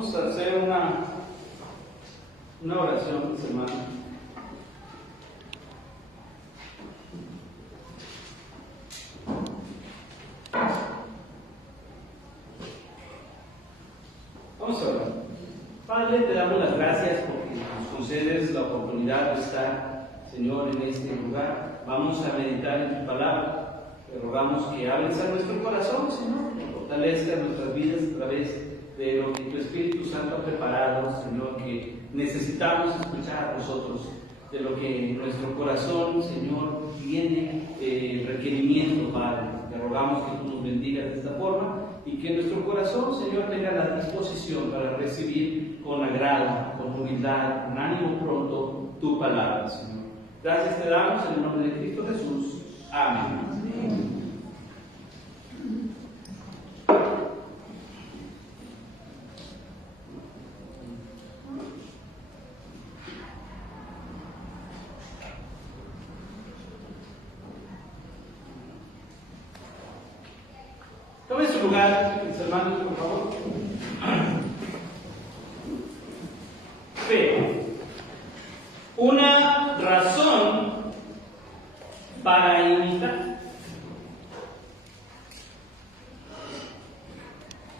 Vamos a hacer una oración, mis hermanos. Vamos a orar. Padre, te damos las gracias porque nos concedes la oportunidad de estar, Señor, en este lugar. Vamos a meditar en tu palabra. Te rogamos que hables a nuestro corazón, Señor, que fortalezca nuestras vidas a través de lo que tu Espíritu Santo ha preparado, Señor, que necesitamos escuchar a nosotros, de lo que nuestro corazón, Señor, tiene requerimiento, Padre. Te rogamos que tú nos bendigas de esta forma y que nuestro corazón, Señor, tenga la disposición para recibir con agrado, con humildad, con ánimo pronto tu palabra, Señor. Gracias te damos en el nombre de Cristo Jesús. Amén. Tome su lugar, mis hermanos, por favor. Fe. Una razón para imitar.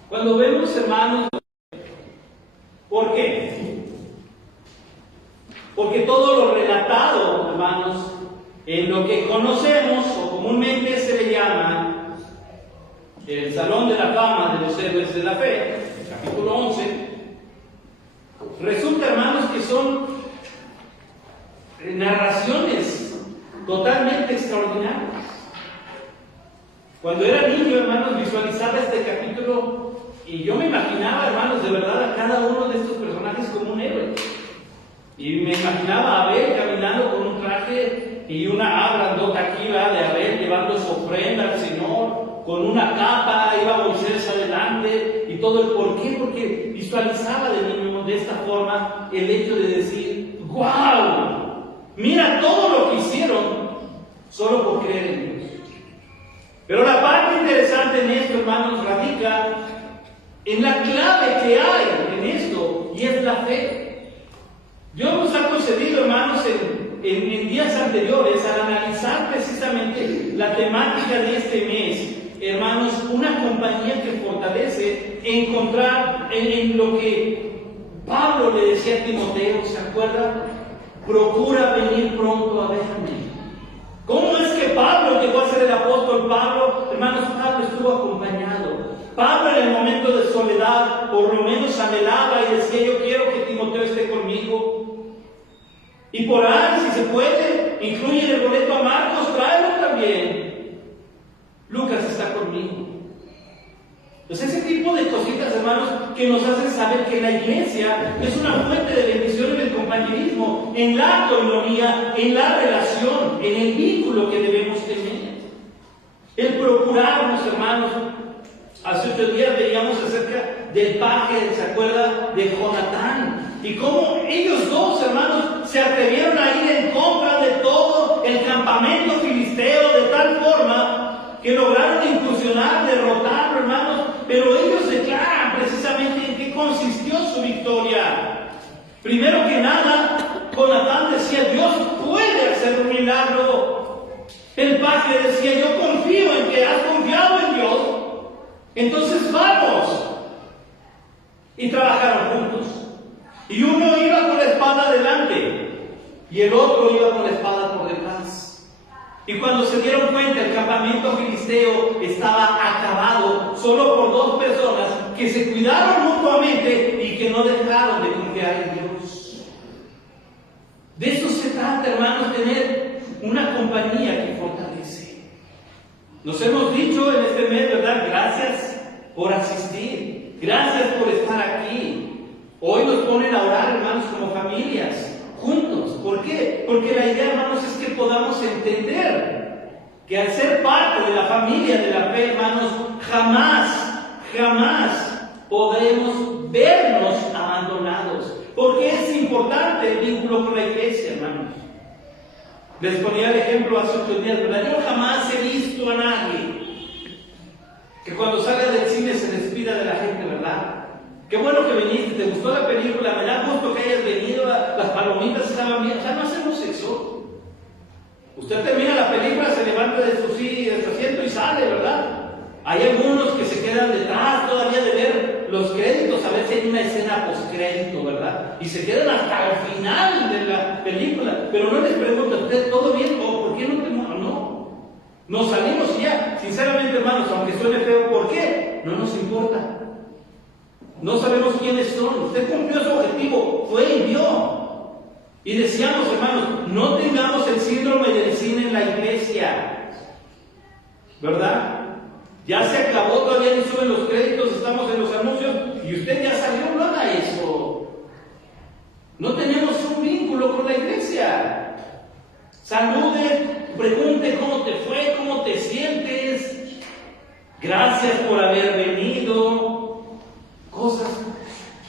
Cuando vemos, hermanos, ¿por qué? Porque todo lo relatado, hermanos, en lo que conocemos o comúnmente se le llama el Salón de la Fama de los Héroes de la Fe, capítulo 11, resulta, hermanos, que son narraciones totalmente extraordinarias. Cuando era niño, hermanos, visualizaba este capítulo y yo me imaginaba, hermanos, de verdad a cada uno de estos personajes como un héroe. Y me imaginaba a Abel caminando con un traje y una grandota aquí, ¿verdad?, de Abel llevando su ofrenda al Señor, con una capa, iba Moisés adelante y todo el por qué, porque visualizaba de niño de esta forma el hecho de decir, ¡guau! Mira todo lo que hicieron solo por creer en Dios. Pero la parte interesante en esto, hermanos, radica en la clave que hay en esto, y es la fe. Dios nos ha concedido, hermanos, en días anteriores, al analizar precisamente la temática de este mes, hermanos, una compañía que fortalece, encontrar en lo que Pablo le decía a Timoteo, ¿se acuerdan? Procura venir pronto a verme. ¿Cómo es que Pablo llegó a ser el apóstol Pablo? Hermanos, Pablo estuvo acompañado. Pablo en el momento de soledad, por lo menos anhelaba y decía, yo quiero que Timoteo esté conmigo. Y por ahí, si se puede, incluye en el boleto a Marcos, tráelo también. Lucas está conmigo. Entonces ese tipo de cositas, hermanos, que nos hacen saber que la iglesia es una fuente de bendición en el compañerismo, en la autonomía, en la relación, en el vínculo que debemos tener. El procurarnos, hermanos. Hace 8 días veíamos acerca del paje, ¿se acuerda?, de Jonatán. Y cómo ellos dos, hermanos, se atrevieron a ir en contra de todo el campamento filisteo de tal forma que lograron incursionar, derrotarlo, hermanos, pero ellos declaran precisamente en qué consistió su victoria. Primero que nada, Jonatán decía, Dios puede hacer un milagro. El paje decía, yo confío en que has confiado en Dios, entonces vamos. Y trabajaron juntos. Y uno iba con la espada adelante y el otro iba con la espada por detrás. Y cuando se dieron cuenta, el campamento filisteo estaba acabado solo por 2 personas que se cuidaron mutuamente y que no dejaron de confiar en Dios. De eso se trata, hermanos, tener una compañía que fortalece. Nos hemos dicho en este mes, ¿verdad? Gracias por asistir, gracias por estar aquí. Hoy nos ponen a orar, hermanos, como familias, juntos. ¿Por qué? Porque la idea, hermanos, es que podamos entender que al ser parte de la familia de la fe, hermanos, jamás podremos vernos abandonados. Porque es importante el vínculo con la iglesia, hermanos. Les ponía el ejemplo hace 8 días, ¿verdad? Yo jamás he visto a nadie que cuando salga del cine se despida de la gente, ¿verdad? qué bueno que viniste, te gustó la película, me da gusto que hayas venido, las palomitas estaban bien. O sea, no hacemos eso. Usted termina la película, se levanta de su asiento y sale, ¿verdad? Hay algunos que se quedan detrás todavía de ver los créditos, a ver si hay una escena postcrédito, ¿verdad? Y se quedan hasta el final de la película, pero no les pregunto a usted, ¿todo bien? ¿O por qué no te mueves? No. Nos salimos y ya, sinceramente, hermanos, aunque suene feo, ¿por qué? No nos importa. No sabemos quiénes son. Usted cumplió su objetivo, fue y vio. Y decíamos, hermanos, no tengamos el síndrome del cine en la iglesia, ¿verdad? Ya se acabó, todavía ni suben los créditos, estamos en los anuncios y usted ya salió, no haga eso. No tenemos un vínculo con la iglesia. Salude, pregunte cómo te fue, cómo te sientes. Gracias por haber venido. Cosas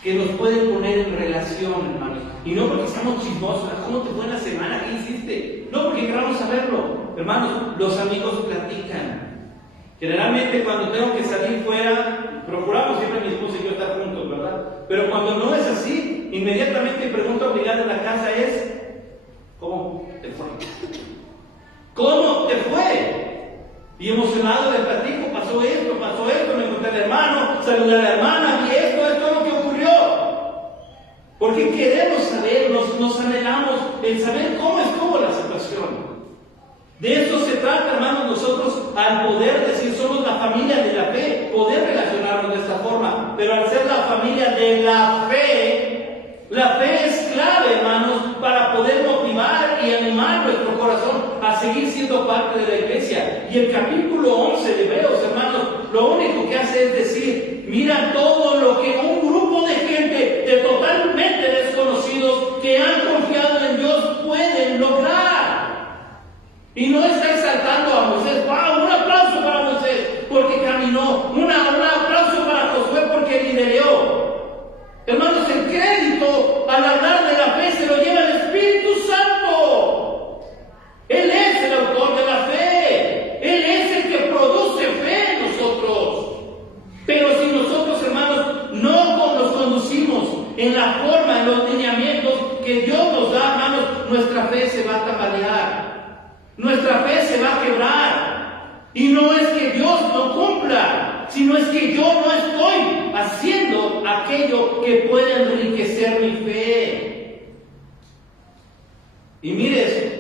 que nos pueden poner en relación, hermanos. Y no porque estamos chismosos, ¿cómo te fue la semana? ¿Qué hiciste? No porque queramos saberlo. Hermanos, los amigos platican. Generalmente cuando tengo que salir fuera, procuramos siempre mi esposa y yo estar juntos, ¿verdad? Pero cuando no es así, inmediatamente pregunta obligada en la casa es, ¿cómo te fue? ¿Cómo te fue? Y emocionado le platico, pasó esto, me encontré al hermano, saludé a la hermana, y esto es lo que ocurrió. Porque queremos saber, nos anhelamos en saber cómo estuvo la situación. De eso se trata, hermanos, nosotros al poder decir somos la familia de la fe, poder relacionarnos de esta forma, pero al ser la familia de la fe es clave, hermanos, para poder motivar y animar nuestro corazón a seguir siendo parte de la iglesia. Y el capítulo 11 de Hebreos, hermanos, lo único que hace es decir, mira todo lo que un grupo de gente, de totalmente desconocidos, que han confiado en Dios, pueden lograr. Y no está exaltando a Moisés, ¡wow! Un aplauso para Moisés porque caminó, un aplauso para Josué porque lideró. Hermanos, el crédito al hablar de la fe se lo lleva el Espíritu Santo. Él es el autor de la fe, Él es el que produce fe en nosotros. Pero si nosotros, hermanos, no nos conducimos en la forma, en los lineamientos que Dios nos da, hermanos, nuestra fe se va a tambalear. Nuestra fe se va a quebrar. Y no es que Dios no cumpla, sino es que yo no estoy haciendo aquello que puede enriquecer mi fe. Y mire eso.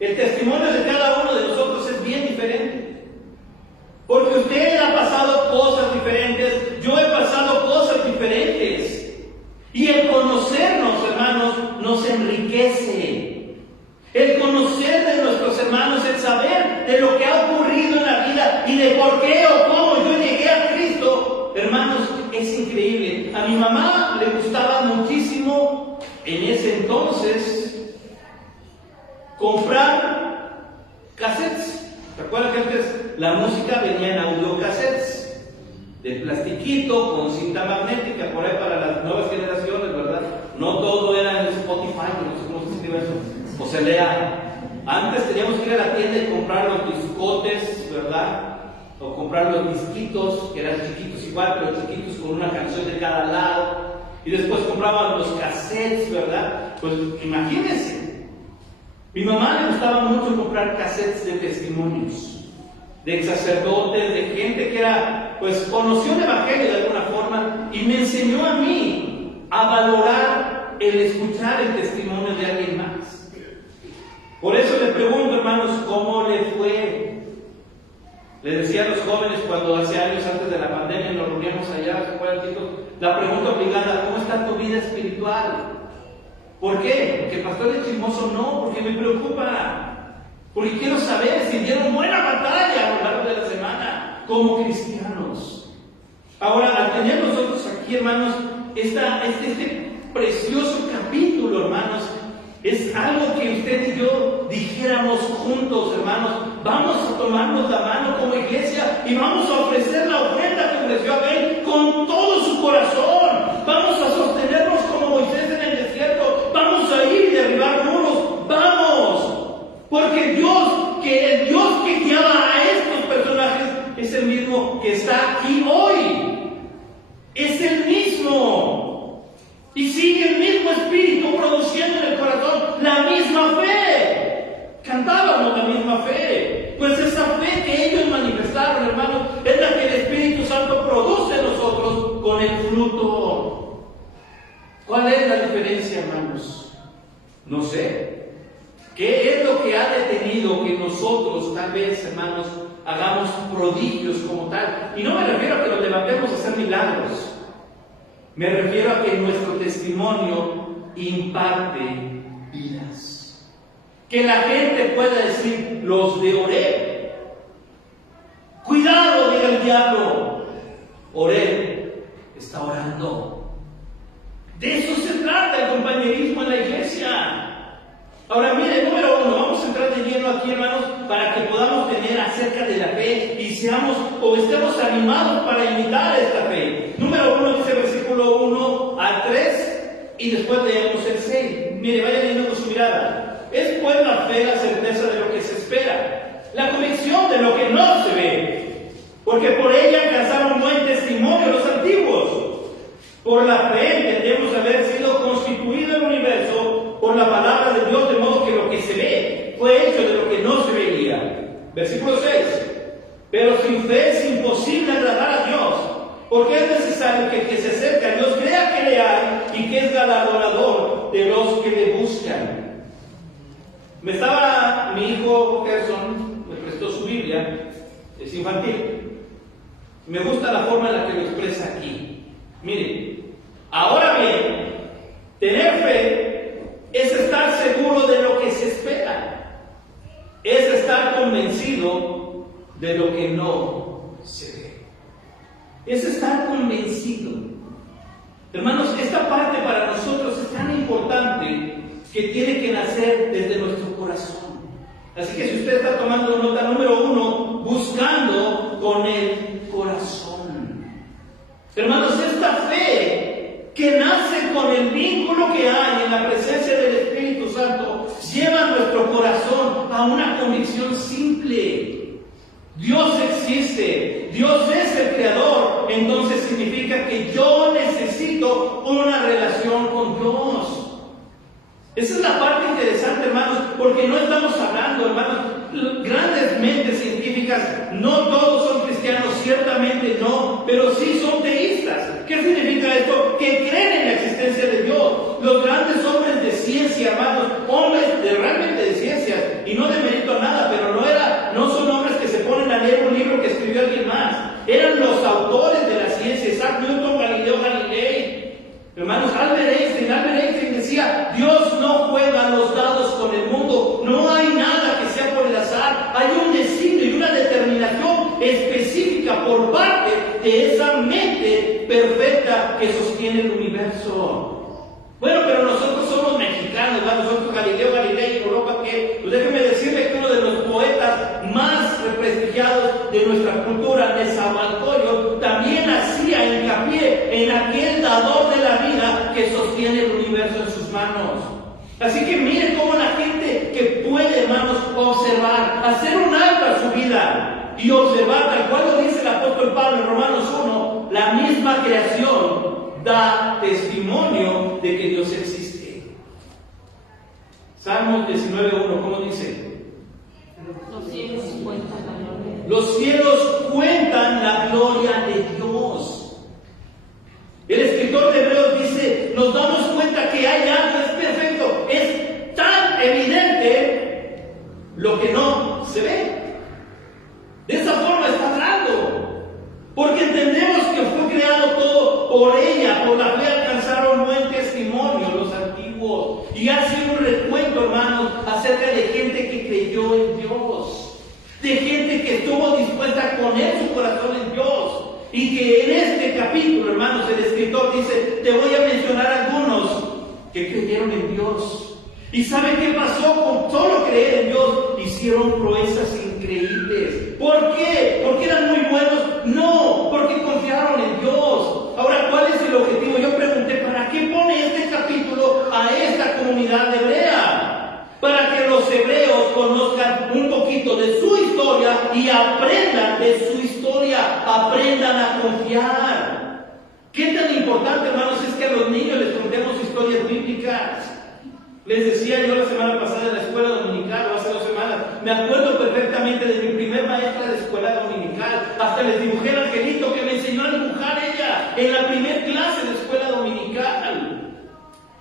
El testimonio de cada uno de nosotros es bien diferente. Porque usted ha pasado cosas diferentes, yo he pasado cosas diferentes. Y el conocernos, hermanos, nos enriquece. El conocer de nuestros hermanos, el saber de lo que ha ocurrido en la vida y de por qué o cómo yo llegué a Cristo, hermanos, es increíble. A mi mamá le gustaba muchísimo en ese entonces comprar cassettes. ¿Se acuerdan que antes la música venía en audiocassettes? De plastiquito, con cinta magnética, por ahí para las nuevas generaciones, ¿verdad? No todo era en Spotify, no sé cómo se escribe eso. O sea, antes teníamos que ir a la tienda y comprar los discotes, ¿verdad? O comprar los disquitos, que eran chiquitos igual, pero chiquitos con una canción de cada lado. Y después compraban los cassettes, ¿verdad? Pues imagínense. Mi mamá le gustaba mucho comprar cassettes de testimonios, de sacerdotes, de gente que era, pues conoció el evangelio de alguna forma y me enseñó a mí a valorar el escuchar el testimonio de alguien más. Por eso le pregunto, hermanos, ¿cómo le fue? Le decía a los jóvenes cuando hace años antes de la pandemia nos reuníamos allá, ¿se acuerdan, chicos? La pregunta obligada, ¿cómo está tu vida espiritual? ¿Por qué? ¿Porque el pastor es chismoso? No, porque me preocupa. Porque quiero saber si dieron buena batalla a lo largo de la semana como cristianos. Ahora, al tener nosotros aquí, hermanos, este precioso capítulo, hermanos, es algo que usted y yo dijéramos juntos, hermanos. Vamos a tomarnos la mano como iglesia y vamos a ofrecer la ofrenda que ofreció Abel con todo su corazón. Vamos a sostenernos como Moisés en el desierto. Vamos a ir y derribar muros. ¡Vamos! Porque el Dios que guiaba a estos personajes es el mismo que está aquí hoy. Es el No sé. ¿Qué es lo que ha detenido que nosotros, tal vez, hermanos, hagamos prodigios como tal? Y no me refiero a que nos levantemos a hacer milagros. Me refiero a que nuestro testimonio imparte vidas. Que la gente pueda decir, los de Oreb. Cuidado, diga el diablo. Oreb está orando. De eso se trata el compañerismo en la iglesia. Ahora mire, número uno, vamos a entrar de lleno aquí, hermanos, para que podamos tener acerca de la fe y seamos o estemos animados para imitar esta fe. Número uno dice el versículo 1 al 3 y después leemos el 6. Mire, vaya viendo con su mirada. Es pues la fe la certeza de lo que se espera, la convicción de lo que no se ve, porque por ella alcanzaron buen testimonio los antiguos. Por la fe entendemos haber sido constituido el universo por la palabra de Dios, de modo que lo que se ve fue hecho de lo que no se veía. Versículo 6. Pero sin fe es imposible agradar a Dios, porque es necesario que el que se acerca a Dios crea que le hay y que es galardonador de los que le buscan. Mi hijo Gerson me prestó su Biblia, es infantil. Me gusta la forma en la que lo expresa aquí. Mire, ahora bien, tener fe es estar seguro de lo que se espera, es estar convencido de lo que no se ve, es estar convencido. Hermanos, esta parte para nosotros es tan importante que tiene que nacer desde nuestro corazón. Así que si usted está tomando nota, número uno, buscando con el corazón. Hermanos, esta fe que nace con el vínculo que hay en la presencia del Espíritu Santo lleva nuestro corazón a una convicción simple. Dios existe, Dios es el Creador, entonces significa que yo necesito una relación con Dios. Esa es la parte interesante, hermanos, porque no estamos hablando, hermanos, grandes mentes científicas, no todos son cristianos, ciertamente no, pero sí son teístas. ¿Qué significa esto? Que creen en la existencia de Dios. Los grandes hombres de ciencia, hermanos, hombres realmente de ciencias, y no demerito nada, pero no son hombres que se ponen a leer un libro que escribió alguien más. Eran los autores de la ciencia, Isaac Newton, Galileo Galilei. Hermanos, Albert Einstein decía, Dios no juega los dados con el mundo, no hay nada que sea por el azar, hay un designio y una determinación específica por parte de esa mente perfecta que sostiene el universo. Bueno, pero nosotros somos mexicanos, ¿verdad? Nosotros Galileo Galilei, Europa, que pues déjenme decirle que uno de los poetas más prestigiados de nuestra cultura, Nezahualcóyotl, también hacía hincapié en aquel dador de la vida que sostiene el universo en sus manos. Así que miren cómo la gente que puede, hermanos, observar, hacer un alto a su vida y observar, tal cual lo dice el apóstol Pablo en Romanos 1, la misma creación da testimonio de que Dios existe. Salmos 19:1, ¿cómo dice? Los cielos cuentan la gloria. Los cielos cuentan la gloria de Dios. El escritor de Hebreos dice, nos damos cuenta que hay algo, es perfecto, es tan evidente lo que no se ve. De esa forma está hablando, porque entendemos que fue creado todo por ella, por la fe alcanzaron buen testimonio los antiguos. Y hace un recuento, hermanos, acerca de gente que creyó en Dios, de gente que estuvo dispuesta a poner su corazón en Dios. Y que en este capítulo, hermanos, el escritor dice, te voy a mencionar algunos que creyeron en Dios. ¿Y saben qué pasó con solo creer en Dios? Hicieron proezas increíbles. ¿Por qué? ¿Porque eran muy buenos? No, porque confiaron en Dios. Ahora, ¿cuál es el objetivo? Yo pregunté, ¿para qué pone este capítulo a esta comunidad hebrea? Para que los hebreos conozcan un poquito de su historia y aprendan de su historia, aprendan a confiar. ¿Qué tan importante, hermanos, es que a los niños les contemos historias bíblicas? Les decía yo la semana pasada en la escuela dominical, o hace 2 semanas, me acuerdo perfectamente de mi primer maestra de escuela dominical. Hasta les dibujé el angelito que me enseñó a dibujar ella en la primer clase de escuela dominical.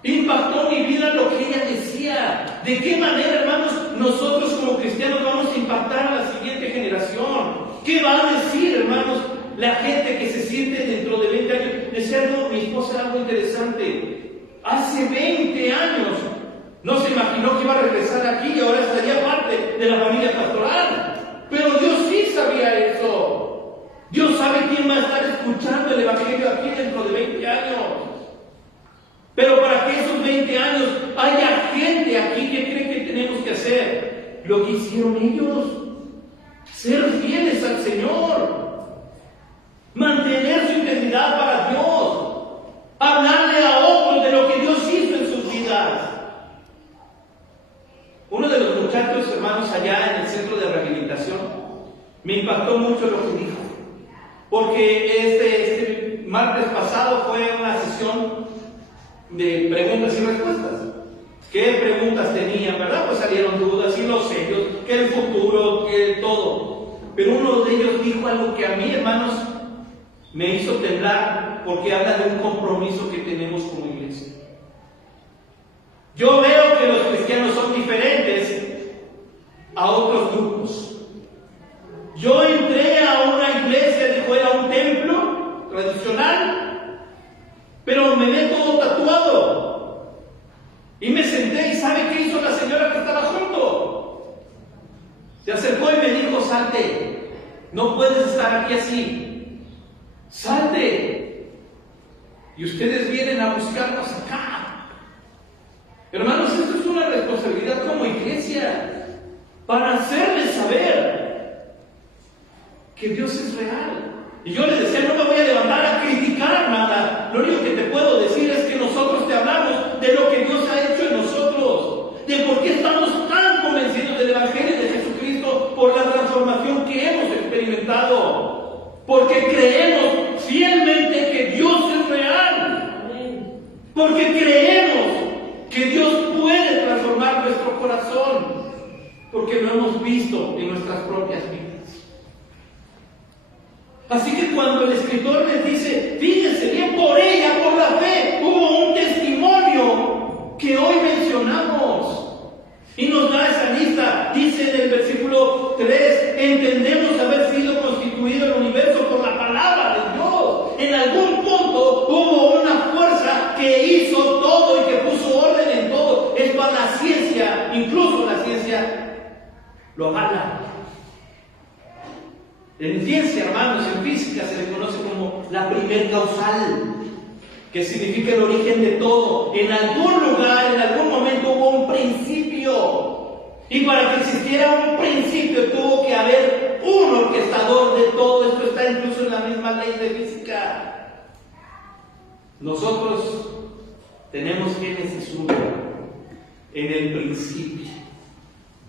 Impactó mi vida lo que ella decía. ¿De qué manera, hermanos, nosotros como cristianos vamos a impactar a la siguiente generación? ¿Qué va a decir, hermanos, la gente que se siente dentro de 20 años? Decía mi esposa algo interesante. Hace 20 años no se imaginó que iba a regresar aquí y ahora estaría parte de la familia pastoral. Pero Dios sí sabía eso. Dios sabe quién va a estar escuchando el Evangelio aquí dentro de 20 años. Pero para que esos 20 años haya gente aquí que cree que tenemos que hacer lo que hicieron ellos. Ser fieles al Señor. Mantener su integridad para Dios. Hablarle a otros de lo que Dios hizo en sus vidas. Uno de los muchachos, hermanos, allá en el centro de rehabilitación, me impactó mucho lo que dijo. Porque este martes pasado fue una sesión de preguntas y respuestas. ¿Qué preguntas tenían, verdad? Pues salieron dudas y los sellos, que el futuro, que todo. Pero uno de ellos dijo algo que a mí, hermanos, me hizo temblar, porque habla de un compromiso que tenemos como iglesia. Yo veo que los cristianos son diferentes a otros grupos. Yo entré a una iglesia, dijo, era un templo tradicional, pero me ve todo tatuado. Y me senté, y ¿sabe qué hizo la señora que estaba junto? Se acercó y me dijo, salte, no puedes estar aquí así, salte. Y ustedes vienen a buscarnos acá. Hermanos, esto es una responsabilidad como iglesia, para hacerles saber que Dios es real. Y yo les decía, no me voy a levantar a criticar nada. Lo único que te puedo decir es que nosotros te hablamos de lo que Dios ha hecho en nosotros, de por qué estamos tan convencidos del Evangelio de Jesucristo, por la transformación que hemos experimentado, porque creemos fielmente que Dios es real, porque creemos que Dios puede transformar nuestro corazón, porque lo hemos visto en nuestras propias vidas. Así que cuando el escritor les dice, fíjense bien, por ella, por la fe, hubo un testimonio que hoy mencionamos. Y nos da esa lista. Dice en el versículo 3, entendemos haber sido constituido el universo por la palabra de Dios. En algún punto hubo una fuerza que hizo todo y que puso orden en todo. Esto a la ciencia, incluso la ciencia, lo avala. En ciencia, hermanos, en física se le conoce como la primer causal, que significa el origen de todo. En algún lugar, en algún momento hubo un principio. Y para que existiera un principio tuvo que haber un orquestador de todo. Esto está incluso en la misma ley de física. Nosotros tenemos Génesis 1. En el principio,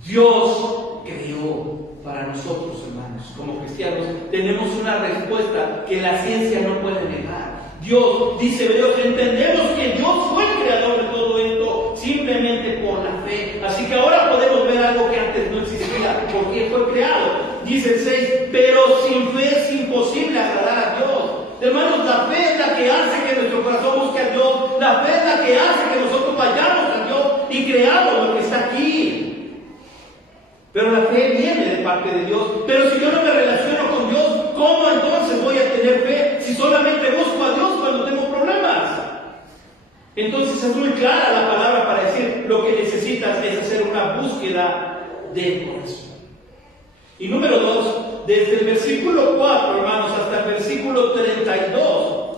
Dios creó. Para nosotros, hermanos, como cristianos, tenemos una respuesta que la ciencia no puede negar. Dios, dice Hebreos, entendemos que Dios fue el creador de todo esto simplemente por la fe. Así que ahora podemos ver algo que antes no existía, porque fue creado. Dice el 6, pero sin fe es imposible agradar a Dios. Hermanos, la fe es la que hace que nuestro corazón busque a Dios. La fe es la que hace que nosotros vayamos a Dios y creamos lo que está aquí. Pero la fe viene de parte de Dios. Pero si yo no me relaciono con Dios, ¿cómo entonces voy a tener fe si solamente busco a Dios cuando tengo problemas? Entonces es muy clara la palabra para decir lo que necesitas es hacer una búsqueda del corazón. Y número 2, desde el versículo 4, hermanos, hasta el versículo 32,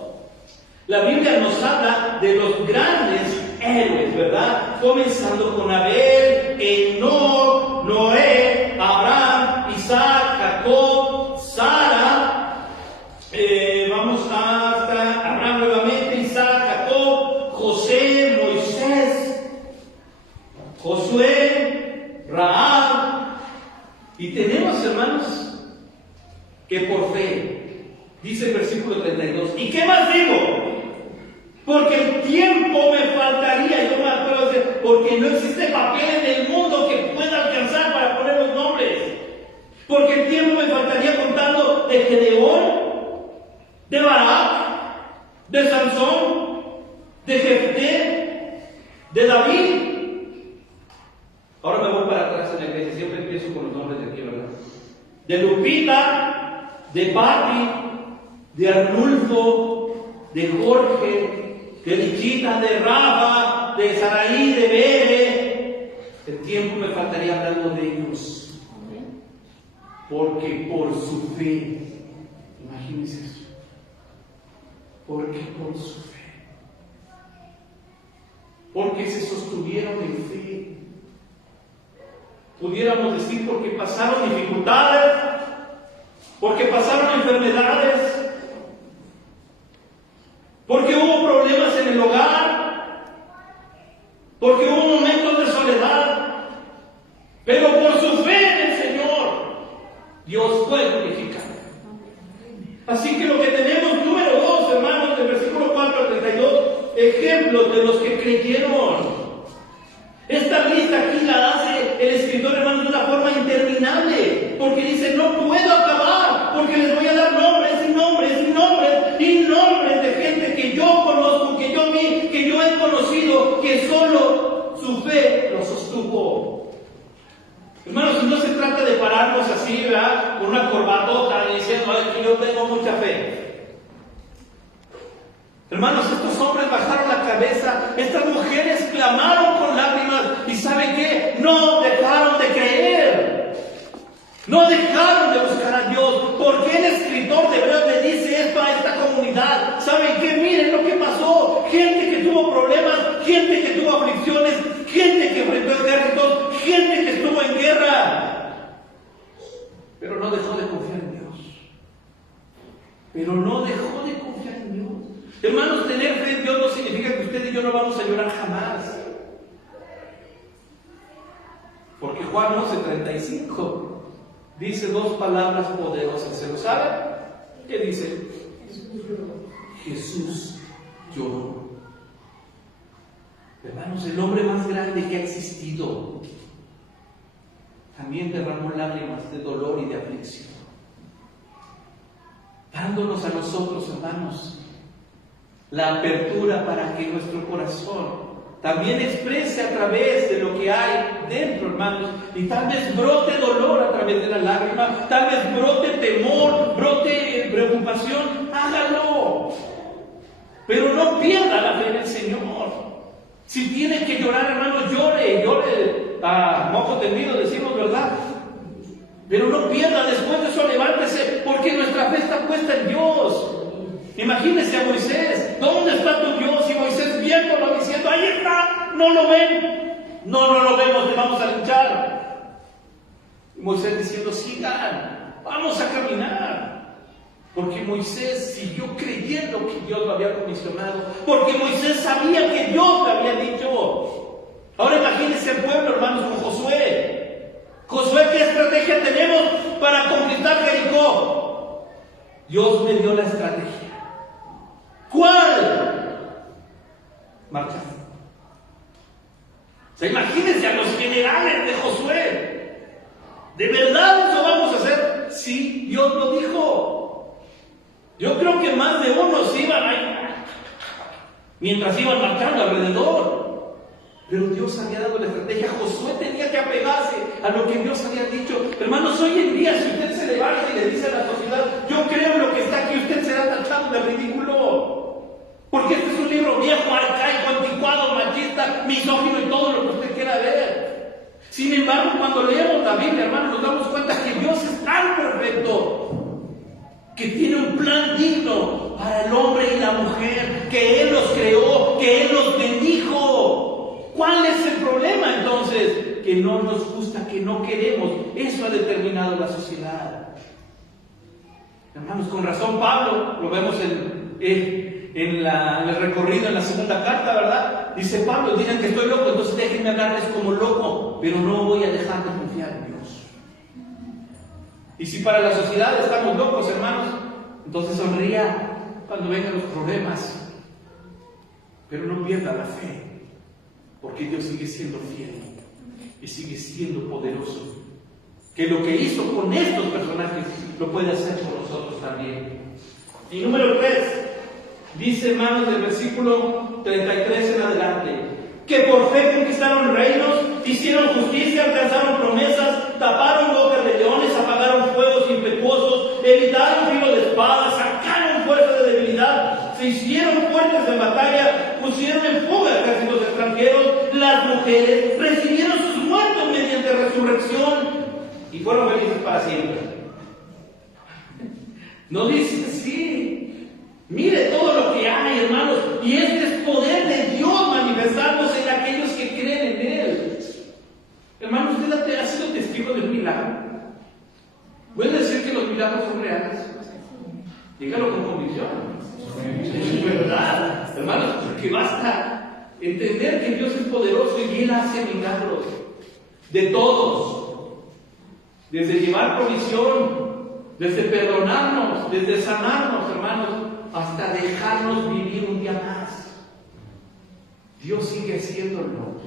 la Biblia nos habla de los grandes héroes, ¿verdad? Comenzando con Abel, Enoc, Noé, Abraham, Isaac, Jacob, Sara, vamos hasta Abraham nuevamente, Isaac, Jacob, José, Moisés, Josué, Rahab. Y tenemos, hermanos, que por fe, dice el versículo 32, ¿y qué más digo? Porque el tiempo me faltaría, yo me acuerdo de, porque no existe papel en el mundo que pueda alcanzar para poner los nombres. Porque el tiempo me faltaría contando de Gedeón, de Barak, de Sansón, de Jefté, de David. de Lupita, de Patti, de Arnulfo, de Jorge, de Lichita, de Rafa, de Saraí, de Bere. El tiempo me faltaría hablando de ellos. Porque por su fe, imagínense eso, porque por su fe, porque se sostuvieron en fe, pudiéramos decir porque pasaron dificultades, porque pasaron enfermedades, porque hubo problemas en el hogar, porque hubo momentos de soledad, pero por su fe en el Señor, Dios fue glorificado. Así que lo que tenemos, número 2, hermanos, del versículo 4 al 32, ejemplos de los que creyeron. Esta lista aquí la hace el escritor, hermanos, de una forma interminable, porque dice, no puedo acabar, porque les voy a dar nombres y nombres y nombres y nombres de gente que yo conozco, que yo vi, que yo he conocido, que solo su fe lo sostuvo. Hermanos, no se trata de pararnos así, ¿verdad?, con una corbatota diciendo, ay, que yo tengo mucha fe. Hermanos, estos hombres bajaron la cabeza, estas mujeres clamaron con lágrimas y ¿saben qué? No dejaron de creer, no dejaron de buscar a Dios. Porque el escritor de Hebreos le dice esto a esta comunidad. ¿Saben qué? Miren lo que pasó. Gente que tuvo problemas, gente que tuvo aflicciones, gente que enfrentó ejércitos, gente que estuvo en guerra, pero no dejó de confiar en Dios. Pero no dejó de confiar en Dios. Hermanos, tener fe en Dios no significa que usted y yo no vamos a llorar jamás. Porque Juan 11:35 dice dos palabras poderosas. ¿Se lo sabe? ¿Qué dice? Jesús lloró. Hermanos, el hombre más grande que ha existido también derramó lágrimas de dolor y de aflicción, dándonos a nosotros, hermanos, la apertura para que nuestro corazón también exprese a través de lo que hay dentro, hermanos, y tal vez brote dolor a través de la lágrima, tal vez brote temor, brote preocupación, hágalo, pero no pierda la fe en el Señor. Si tiene que llorar, hermanos, llore a moco tendido, decimos, ¿verdad? Pero no pierda, después de eso levántese, porque nuestra fe está puesta en Dios. Imagínese a Moisés, ¿dónde está tu Dios? Y Moisés viéndolo diciendo, ahí está, ¿no lo ven? No lo vemos, te vamos a luchar. Y Moisés diciendo, sigan, vamos a caminar. Porque Moisés siguió creyendo que Dios lo había comisionado, porque Moisés sabía que Dios le había dicho. Ahora imagínense el pueblo, hermanos, con Josué. Josué, ¿qué estrategia tenemos para conquistar Jericó? Dios me dio la estrategia. ¿Cuál? Marchar. O sea, imagínense a los generales de Josué. ¿De verdad eso vamos a hacer? Sí, Dios lo dijo. Yo creo que más de unos iban ahí mientras iban marchando alrededor. Pero Dios había dado la estrategia. Josué tenía que apegarse a lo que Dios había dicho. Hermanos, hoy en día, si usted se levanta y le dice a la sociedad, yo creo en lo que está aquí, usted será tachado de ridículo. Porque este es un libro viejo, arcaico, anticuado, machista, misógino y todo lo que usted quiera ver. Sin embargo, cuando leemos la Biblia, hermanos, nos damos cuenta que Dios es tan perfecto, que tiene un plan digno para el hombre y la mujer, que Él los creó, que Él los bendijo. ¿Cuál es el problema entonces? Que no nos gusta, que no queremos. Eso ha determinado la sociedad. Hermanos, con razón Pablo, lo vemos en el recorrido en la segunda carta, ¿verdad? Dice Pablo, dicen que estoy loco, entonces déjenme hablarles como loco, pero no voy a dejar de confiar en Dios. Y si para la sociedad estamos locos, hermanos, entonces sonría cuando vengan los problemas, pero no pierda la fe, porque Dios sigue siendo fiel y sigue siendo poderoso, que lo que hizo con estos personajes lo puede hacer con nosotros también. Y número 3, dice, hermanos, del versículo 33 en adelante, que por fe conquistaron reinos, hicieron justicia, alcanzaron promesas, taparon bocas de leones, apagaron fuegos de pozos, evitaron filo de espada, sacaron fuerza de debilidad, se hicieron fuertes en batalla, pusieron en fuga ejércitos extranjeros, las mujeres recibieron sus muertos mediante resurrección y fueron felices para siempre. No dice así. Mire todo lo que hay, hermanos, y este es poder de Dios manifestándose en aquellos que creen en Él. Hermano, ¿usted ha sido testigo de un milagro? ¿Puede decir que los milagros son reales? Dígalo con convicción. Es verdad, hermanos, porque basta entender que Dios es poderoso y Él hace milagros de todos, desde llevar provisión, desde perdonarnos, desde sanarnos, hermanos, hasta dejarnos vivir un día más. Dios sigue haciéndolo.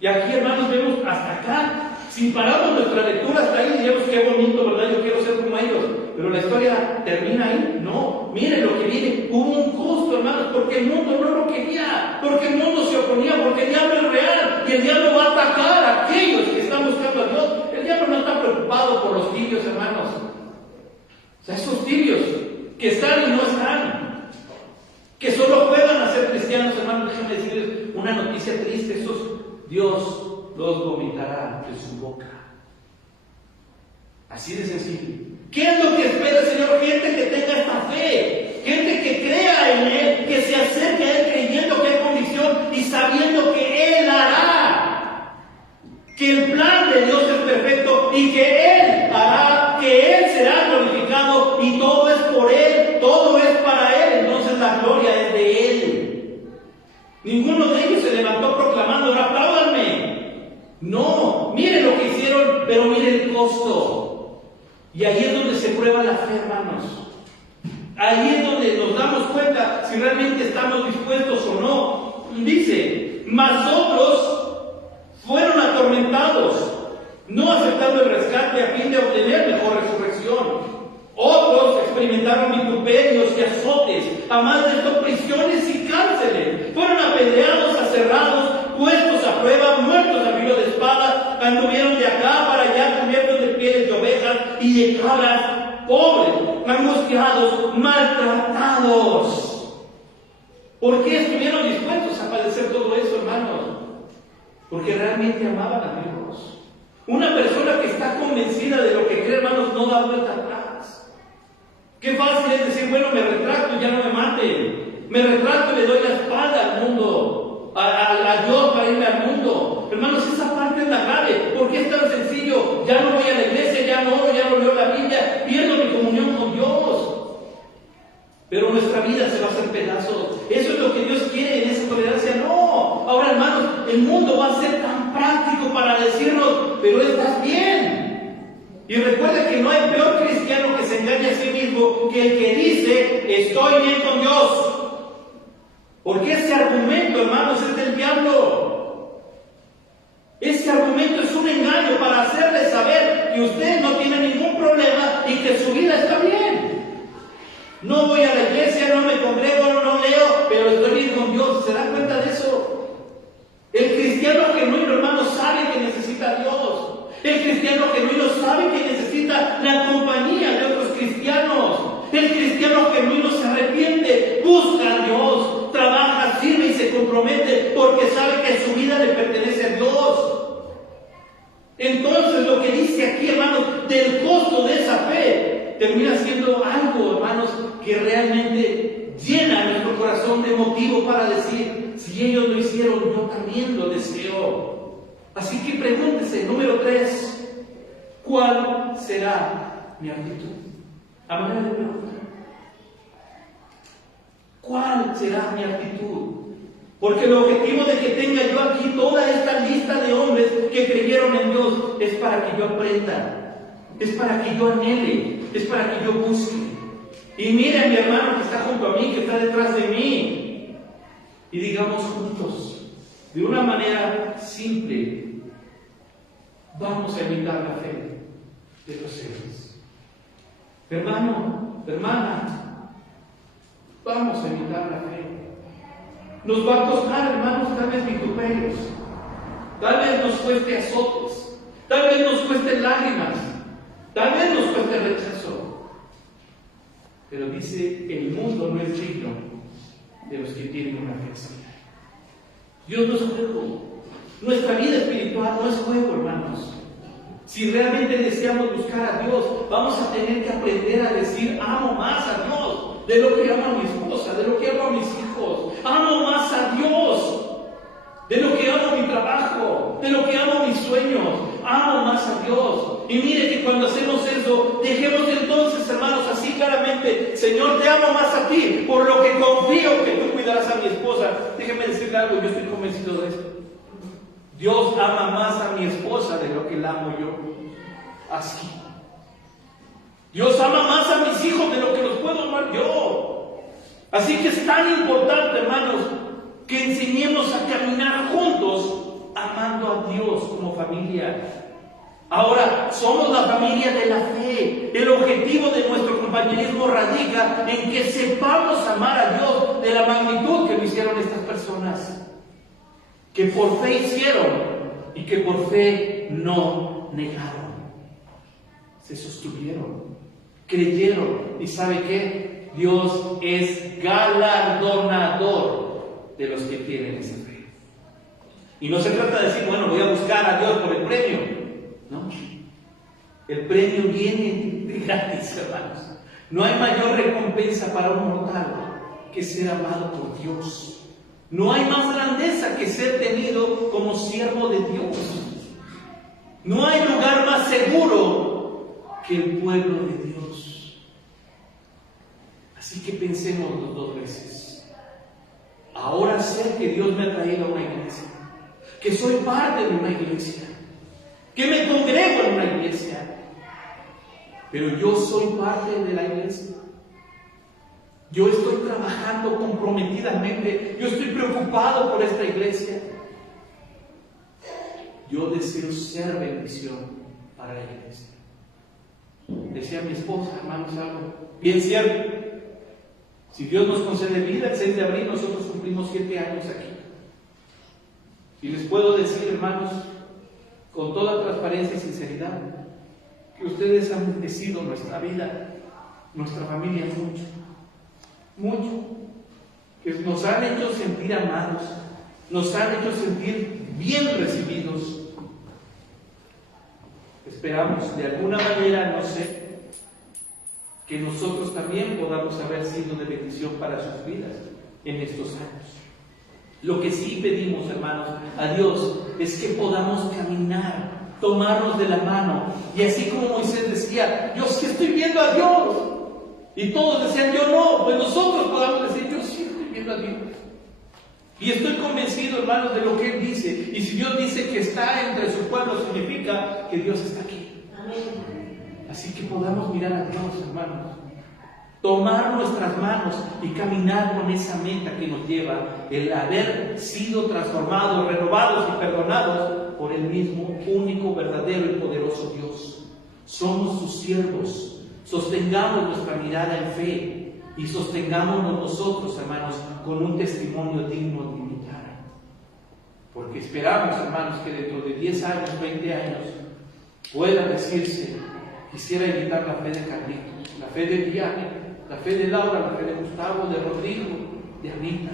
Y aquí, hermanos, vemos hasta acá. Si paramos nuestra lectura hasta ahí, diríamos qué bonito, ¿verdad? Yo quiero ser como ellos. Pero la historia termina ahí. No, miren lo que viene. Hubo un costo, hermanos, porque el mundo no lo quería, porque el mundo se oponía, porque el diablo es real y el diablo va a atacar a aquellos que están buscando a Dios. El diablo no está preocupado por los tibios, hermanos. O sea, esos tibios que están y no están, que solo puedan hacer cristianos, hermanos, déjenme decirles una noticia triste. Esos Dios los vomitará de su boca. Así de sencillo. ¿Qué es lo que espera el Señor? Gente que tenga esta fe, gente que crea en Él, que se acerque a Él creyendo que hay convicción y sabiendo que Él hará, que el plan de Dios es perfecto y que Él hará, que Él será glorificado y todo es por Él, todo es para Él, entonces la gloria es de Él. Ninguno de ellos se levantó proclamando, ahora apláudanme. No, miren lo que hicieron, pero miren el costo. Y ahí es donde se prueba la fe, hermanos. Ahí es donde nos damos cuenta si realmente estamos dispuestos o no. Dice, mas otros fueron atormentados, no aceptando el rescate a fin de obtener mejor resurrección. Otros experimentaron vituperios y azotes, a más de esto prisiones y cárceles. Fueron apedreados, aserrados, puestos a prueba, muertos a filo de espada, anduvieron de acá para allá cubiertos de pieles de ovejas y de cabras, pobres, angustiados, maltratados. ¿Por qué estuvieron dispuestos a padecer todo eso, hermanos? Porque realmente amaban a Dios. Una persona que está convencida de lo que cree, hermanos, no da vuelta atrás. Qué fácil es decir, bueno, me retracto y ya no me maten. Me retracto y le doy la espalda al mundo, a Dios para irme al mundo. Hermanos, esa parte es la grave. ¿Por qué es tan sencillo? Ya no voy a la iglesia, ya no oro, ya no leo la Biblia, pierdo mi comunión con Dios. Pero nuestra vida se va a hacer pedazos. Eso es lo que Dios quiere en esa tolerancia. No. Ahora, hermanos, el mundo va a ser tan práctico para decirnos, pero estás bien. Y recuerda que no hay peor cristiano que se engañe a sí mismo que el que dice, estoy bien con Dios. Porque ese argumento, hermanos, es del diablo. Ese argumento es un engaño para hacerle saber que usted no tiene ningún problema y que su vida está bien. No voy a la iglesia, no me congrego, no leo, pero estoy bien con Dios. ¿Se dan cuenta de eso? El cristiano genuino, hermano, sabe que necesita a Dios. El cristiano genuino sabe que necesita la compañía de otros cristianos. El cristiano genuino se arrepiente, busca a Dios, trabaja, sirve y se compromete porque sabe que su vida le pertenece a Dios. Entonces lo que dice aquí, hermanos, del costo de esa fe, termina siendo algo, hermanos, que realmente llena nuestro corazón de motivo para decir, si ellos lo hicieron, yo también lo deseo. Así que pregúntese, número 3, ¿cuál será mi actitud? A manera de pregunta, ¿cuál será mi actitud? Porque el objetivo de que tenga yo aquí toda esta lista de hombres que creyeron en Dios es para que yo aprenda, es para que yo anhele, es para que yo busque. Y mire a mi hermano que está junto a mí, que está detrás de mí, y digamos juntos, de una manera simple, vamos a imitar la fe de los héroes. Hermano, hermana, vamos a imitar la fe. Nos va a costar, hermanos, tal vez vituperios, tal vez nos cueste azotes, tal vez nos cueste lágrimas, Tal vez nos cueste rechazo, pero dice, el mundo no es digno de los que tienen una fe así. Dios no es juego. Nuestra vida espiritual no es juego, hermanos. Si realmente deseamos buscar a Dios, vamos a tener que aprender a decir, amo más a Dios de lo que amo a mi esposa, de lo que amo a mis hijos. Amo más a Dios de lo que amo mi trabajo, de lo que amo mis sueños. Amo más a Dios. Y mire que cuando hacemos eso, dejemos entonces, hermanos, así claramente, Señor, te amo más a ti, por lo que confío que tú cuidarás a mi esposa. Déjeme decirle algo, yo estoy convencido de esto. Dios ama más a mi esposa de lo que la amo yo. Así. Dios ama más a mis hijos de lo que los puedo amar yo. Así que es tan importante, hermanos, que enseñemos a caminar juntos, amando a Dios como familia. Ahora, somos la familia de la fe. El objetivo de nuestro compañerismo radica en que sepamos amar a Dios de la magnitud que lo hicieron estas personas, que por fe hicieron y que por fe no negaron. Se sostuvieron, creyeron. ¿Y sabe qué? Dios es galardonador de los que tienen esa fe. Y no se trata de decir, bueno, voy a buscar a Dios por el premio. No. El premio viene de gratis, hermanos. No hay mayor recompensa para un mortal que ser amado por Dios. No hay más grandeza que ser tenido como siervo de Dios. No hay lugar más seguro que el pueblo de Dios. Así que pensemos dos veces. Ahora sé que Dios me ha traído a una iglesia, que soy parte de una iglesia, que me congrego en una iglesia, pero yo soy parte de la iglesia. Yo estoy trabajando comprometidamente, yo estoy preocupado por esta iglesia. Yo deseo ser bendición para la iglesia. Decía mi esposa, hermanos, algo bien cierto. Si Dios nos concede vida, el 6 de abril nosotros cumplimos 7 años aquí. Y les puedo decir, hermanos, con toda transparencia y sinceridad, que ustedes han bendecido nuestra vida, nuestra familia mucho, mucho, que nos han hecho sentir amados, nos han hecho sentir bien recibidos. Esperamos de alguna manera, no sé, que nosotros también podamos haber sido de bendición para sus vidas en estos años. Lo que sí pedimos, hermanos, a Dios es que podamos caminar, tomarnos de la mano, y así como Moisés decía, yo sí estoy viendo a Dios, y todos decían, yo no, pues nosotros podamos decir, yo sí estoy viendo a Dios. Y estoy convencido, hermanos, de lo que Él dice. Y si Dios dice que está entre su pueblo, significa que Dios está aquí. Así que podamos mirar a Dios, hermanos, tomar nuestras manos y caminar con esa meta que nos lleva el haber sido transformados, renovados y perdonados por el mismo, único, verdadero y poderoso Dios. Somos sus siervos. Sostengamos nuestra mirada en fe y sostengámonos nosotros, hermanos, con un testimonio digno de imitar. Porque esperamos, hermanos, que dentro de 10 años, 20 años, pueda decirse, quisiera imitar la fe de Carlitos, la fe de Diana, la fe de Laura, la fe de Gustavo, de Rodrigo, de Anita.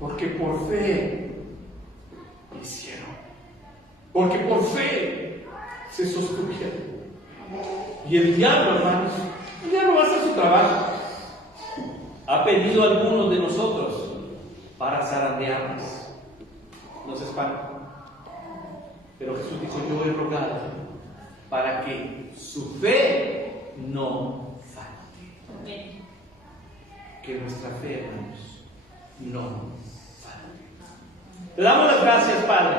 Porque por fe hicieron. Porque por fe se sostuvieron. Y el diablo, hermanos, el diablo va a hacer su trabajo. Ha pedido a algunos de nosotros para zarandearnos. No se espanten. Pero Jesús dijo, yo he rogado para que su fe no falte. Que nuestra fe, hermanos, no falte. Le damos las gracias, Padre.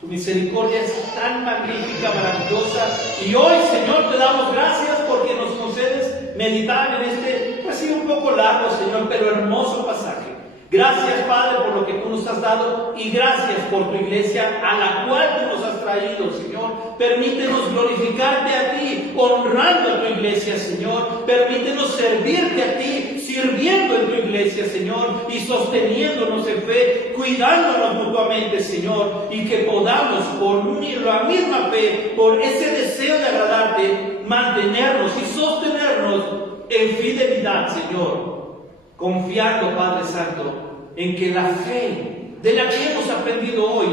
Tu misericordia es tan magnífica, maravillosa. Y hoy, Señor, te damos gracias porque nos concedes meditar en este, pues sí, un poco largo, Señor, pero hermoso pasaje. Gracias, Padre, por lo que tú nos has dado y gracias por tu iglesia a la cual tú nos has traído, Señor. Permítenos glorificarte a ti, honrando a tu iglesia, Señor. Permítenos servirte a ti, sirviendo en tu iglesia. iglesia, Señor, y sosteniéndonos en fe, cuidándonos mutuamente, Señor, y que podamos, por la misma fe, por ese deseo de agradarte, mantenernos y sostenernos en fidelidad, Señor, confiando, Padre Santo, en que la fe de la que hemos aprendido hoy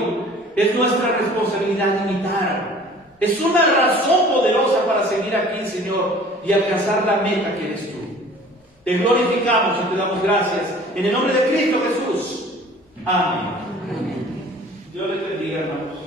es nuestra responsabilidad imitar. Es una razón poderosa para seguir aquí, Señor, y alcanzar la meta que eres tú. Te glorificamos y te damos gracias. En el nombre de Cristo Jesús. Amén. Dios les bendiga, hermanos.